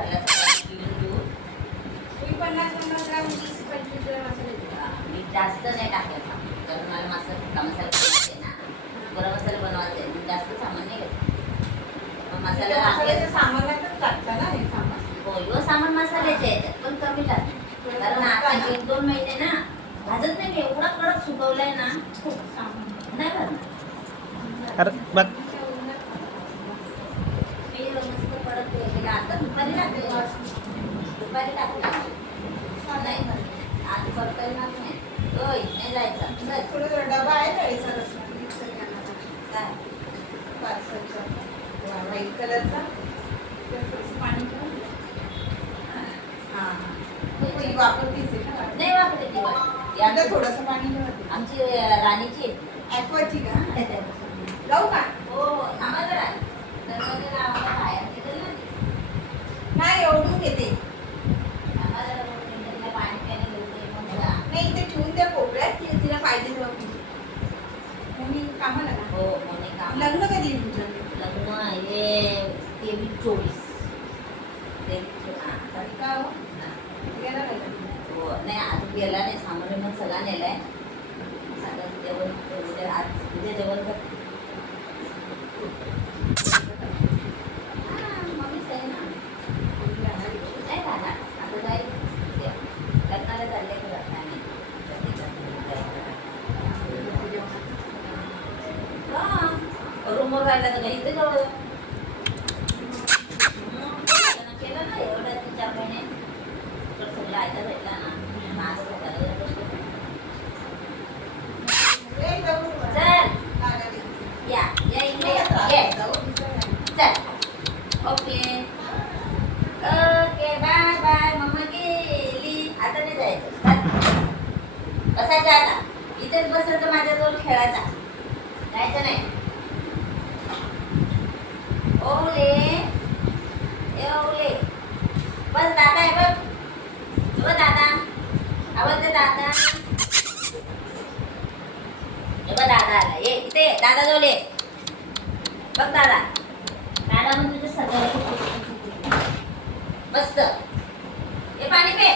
भरला सगळा दूध. मी 50-50 ग्राम 20-25 ग्राम असं घेते. मी जास्त नाही टाकलं सामान, कारण मला मसाला बनवायचे ना, गरम मसाला बनवायचे, मी जास्त सामान नाही घेत. मसाला मसाल्याचं सामानातच टाकता ना हे सामान. हो सामान मसाल्याचे याच्यात पण कमी टाकते, कारण आता 1-2 महिने ना भाजत नाही मी, एवढा कडक सुकवलाय ना खूप सामान नाही भरणार. अरे बघ मी मस्त कडक केलेलं आता दुपारी टाकले, दुपारी टाकले नाही आज करता येणार नाही. नाही जायचं चल. थोडं डबा आहे का याचा रस्ता मिक्सर करण्याचा काय पार्सलचा व्हाईट कलरचा, त्यात थोडंसं पाणी ठेवून हां वापरतीच आहे का? नाही वापरते ती वाट आता थोडंसं पाणी ठेवते. आमची राणीची ॲक्वाची का? जाऊ का? हो थांबा जरा दरवाजा लावायला बाहेर निघाल ना नाही एवढून घेते. थांबा जरा 2 मिनिटं, तिला पाणी प्यायला घेते मग जा. नाही इथे ठेवून द्या कोपऱ्यात, तिला पाहिजे तेव्हा पिते. मग मी कामाला का? हो कोणी काम लग्न कधी आहे तुमचं? लग्न हे 23-24 तरी का हो? गेला का लग्न? हो नाही अजून गेला नाही, सामान मग सगळा नेलाय. आता जेवण उद्या जेवण कर. मम्मीच आहे ना, नाही खाणार आता जाईल लग्नाला चालले घरात नाही रूमवर राहिला तर इथे जवळ केलं ना एवढ्या 3-4 महिने तर सगळं ऐका भेटला ना माझं भेटायला ए, जाऊ दे मला. चल लागली. या या इकडे ये जाऊ, दिसत नाही. चल ओके ओके बाय बाय मम्मा गेली आता नाही जायचं चल. बसायचं आता इथेच बसायचं माझ्याजवळ खेळायचा जायचं नाही. ओले ए ओले बस दादा आहे बघ बघ दादा आवाज दे दादा हे बघ दादा आला ये इथे ये, दादा जवळ ये बघ दादा दादा म्हणजे तुझं सगळं मस्त हे पाणी पे